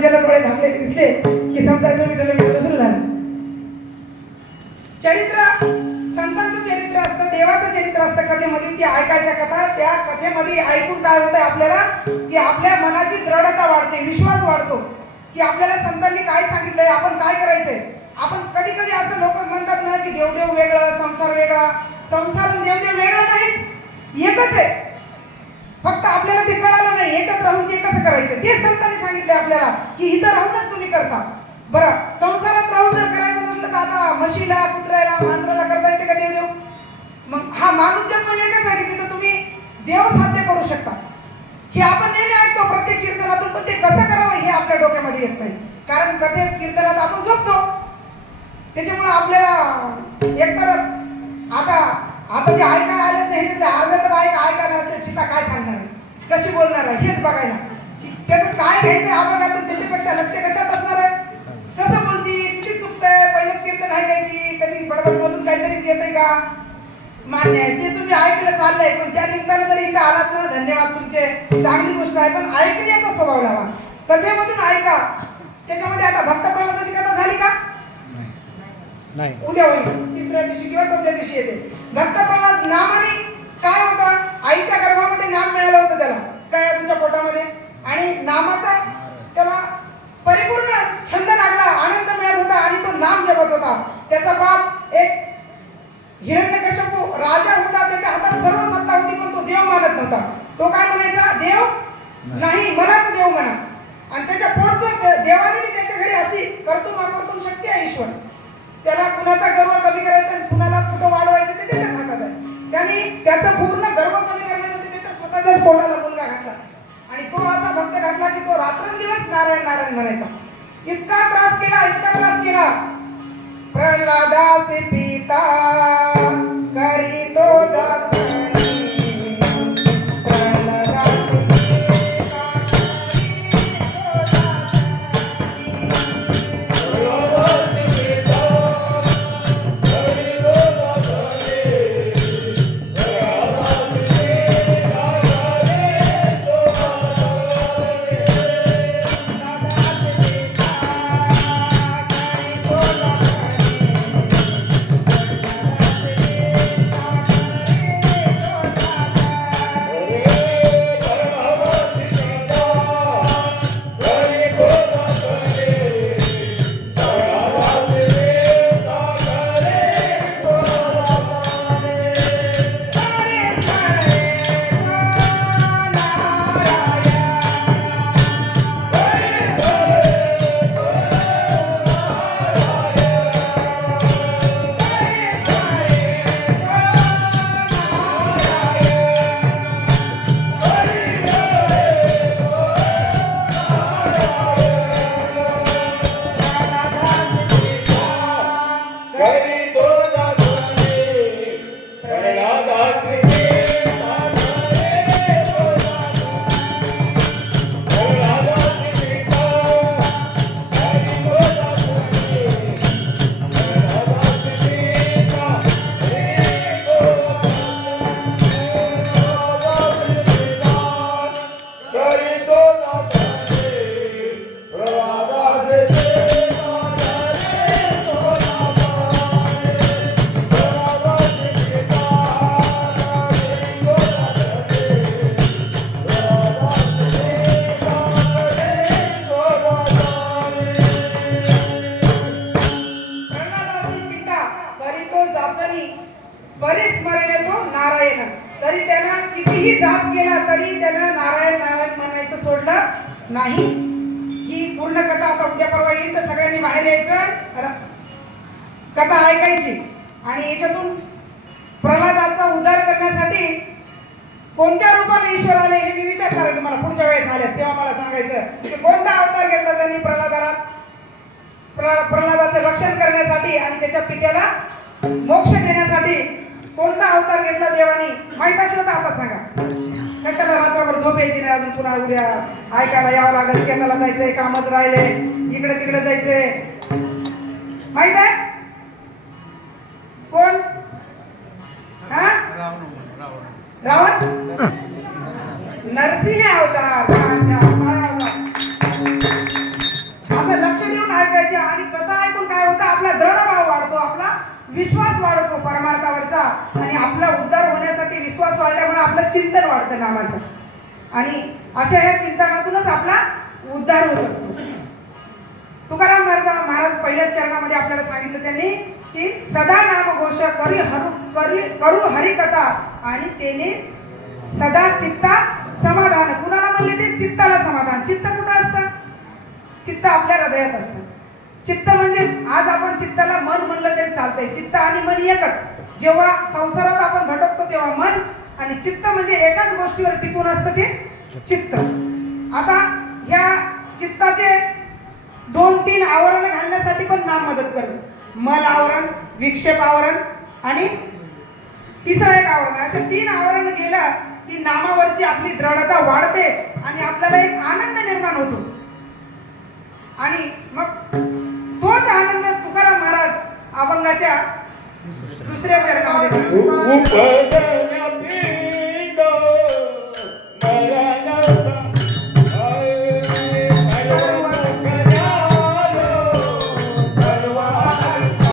ज्याला डोळे झाकले दिसले की समजायचं विठ्ठल विठ्ठल सुरू झालं. चरित्र संतांचं चरित्र असतं, देवाचं चरित्र असतं कथेमध्ये. ती ऐकायच्या कथा, त्या कथेमध्ये ऐकून काय होतंय आपल्याला की आपल्या मनाची दृढता वाढते, विश्वास वाढतो की आपल्याला संतांनी काय सांगितलंय, आपण काय करायचंय. आपण कधी कधी असं लोक म्हणतात ना की देवदेव वेगळं, संसार वेगळा. संसार आणि देवदेव वेगळं नाहीच, एकच आहे. फक्त आपल्याला ते कळालं नाही, याच्यात राहून ते कसं करायचं ते संतांनी सांगितलंय आपल्याला की इथं राहूनच तुम्ही करता. बरं, संसारात राहून जर करायचं नसलं तर आता म्हशीला, कुत्र्याला, मांजराला करता येते का देवदेव? मग हा माणूस जन्म एकच आहे की तिथं तुम्ही देव साध्य करू शकता. हे आपण नेहमी ऐकतो प्रत्येक कीर्तनातून, पण ते कसं करावं हे आपल्या डोक्यामध्ये येत नाही. कारण कथेत कीर्तनात आपण झोपतो. त्याच्यामुळे आपल्याला एकतर आता जे ऐकायला आलेत नाही ते अर्ध्या तर बायका ऐकायला असते सीता काय सांगणार आहे, कशी बोलणार आहे हेच बघायला. त्याचं काय घ्यायचं अभंगातून, त्याच्यापेक्षा लक्ष कशात असणार आहे, कसं बोलती, किती चुकतंय, पहिलंच कीर्तन ऐकायची, कधी बडबड मधून काहीतरी येतंय का. मान्य आहे ते तुम्ही ऐकलं चाललंय, पण त्या निमित्तानं जरी इथं आलात ना धन्यवाद तुमचे, चांगली गोष्ट आहे. पण ऐकण्याचा स्वभाव लावा, कथेमधून ऐका. त्याच्यामध्ये आता भक्त प्रल्हादाची कथा झाली का? नाही, उद्या होईल, तिसऱ्या दिवशी किंवा चौथ्या दिवशी येते. भक्त प्रल्हाद नामाने काय होतं, आईच्या गर्भामध्ये नाम मिळालं होतं त्याला, काय तुमच्या पोटामध्ये, आणि नामाचा त्याला परिपूर्ण छंद लागला, आनंद मिळत होता आणि तो नाम जपत होता. त्याचा बाप एक हिरण्यकश्यपू राजा होता, त्याच्या हातात सर्व सत्ता होती, पण तो देव मानत नव्हता. तो काय म्हणायचा, देव नाही, मलाच देव म्हणा. आणि त्याच्या पोटचं देवाने मी त्याच्या घरी अशी कर्तुम अकर्तुम शक्ती आहे ईश्वर. त्याला कुणाचा गर्व कमी करायचा आणि कुणाला कुठं वाढवायचं ते त्याच्याच हातात आहे. त्याने त्याचा पूर्ण गर्व कमी करण्यासाठी त्याच्या स्वतःच्याच पोटाला मुलगा घातला आणि तो असा भक्त घातला की तो रात्रंदिवस नारायण नारायण म्हणायचा. इतका त्रास केला प्रल्हादाचे पिता करी तो तरी त्यानं कितीही जाच केला तरी त्यानं नारायण नारायण म्हणायचं सोडलं नाही. ही पूर्ण कथा आता उद्या परवा येईल तर सगळ्यांनी बाहेर यायचं, कथा ऐकायची आणि याच्यातून प्रल्हादाचा उद्धार करण्यासाठी कोणत्या रूपाने ईश्वर आले हे मी विचारणार आहे तुम्हाला पुढच्या वेळेस आल्यास, तेव्हा मला सांगायचं की कोणता अवतार घेतला त्यांनी प्रल्हादाचं रक्षण करण्यासाठी आणि त्याच्या पित्याला मोक्ष देण्यासाठी कोणता अवतार घेतला देवानी. माहित असलं तर आता सांगा. कशाला रात्रभर झोप यायची नाही, अजून पुन्हा उद्या ऐकायला यावं लागेल, शेताला जायचंय, कामच राहिले, इकडे तिकडे जायचंय. माहित आहे कोण? हा, रावण नरसिंह अवतार. देऊन ऐकायच्या आणि कथा ऐकून काय होतं, आपला दृढभाव वाढतो, आपला विश्वास वाढतो परमार्थावरचा आणि आपला उद्धार होण्यासाठी विश्वास वाढल्यामुळे आपलं चिंतन वाढतं नामाचं आणि अशा ह्या चिंतनातूनच आपला उद्धार होत असतो. तुकाराम महाराज पहिल्याच चरणामध्ये आपल्याला सांगितलं त्यांनी की सदा नाम घोष करू हरिकथा आणि त्याने सदा चित्ता समाधान. कुणाला म्हणले ते चित्ताला समाधान. चित्त कुठं असतं? चित्त आपल्या हृदयात असतं. चित्त म्हणजे आज आपण चित्ताला मन म्हणलं तरी चालतंय. चित्त आणि मन एकच. जेव्हा संसारात आपण भटकतो तेव्हा मन आणि चित्त म्हणजे एकाच गोष्टीवर टिकून असतं ते चित्त. आता ह्या चित्ताचे 2-3 आवरण घालण्यासाठी पण नाम मदत करतो. मल आवरण, विक्षेप आवरण आणि तिसरं एक आवरण. असे 3 आवरण गेलं की नामावरची आपली दृढता वाढते आणि आपल्याला एक आनंद निर्माण होतो आणि मग तोच आनंद तुकाराम महाराज अभंगाच्या दुसऱ्या चरणामध्ये